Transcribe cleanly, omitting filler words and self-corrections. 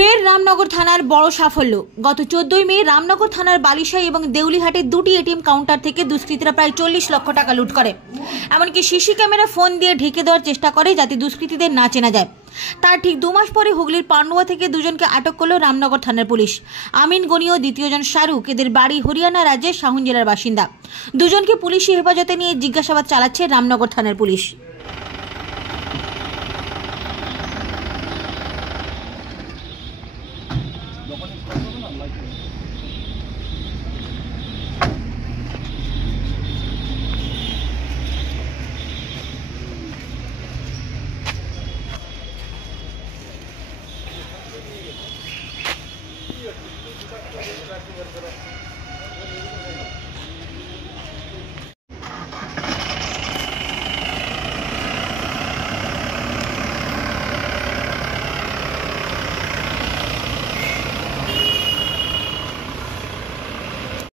ফের রামনগর থানার বড় সাফল্য। গত 14 মে রামনগর থানার বালিশাই এবং দেউলিহাটে দুটি এটিএম কাউন্টার থেকে দুষ্কৃতীরা প্রায় 40 লক্ষ টাকা লুট করে। এমনকি সিসি ক্যামেরা ফোন দিয়ে ঢেকে দেওয়ার চেষ্টা করে যাতে দুষ্কৃতীদের না চেনা যায়। তার ঠিক 2 মাস পরে হুগলির পান্ডুয়া থেকে দুজনকে আটক করল রামনগর থানার পুলিশ। আমিন গনি ও দ্বিতীয়জন শাহরুখ, এদের বাড়ি হরিয়ানা রাজ্যের সাহুন জেলার বাসিন্দা। দুজনকে পুলিশি হেফাজতে নিয়ে জিজ্ঞাসাবাদ চালাচ্ছে রামনগর থানার পুলিশ।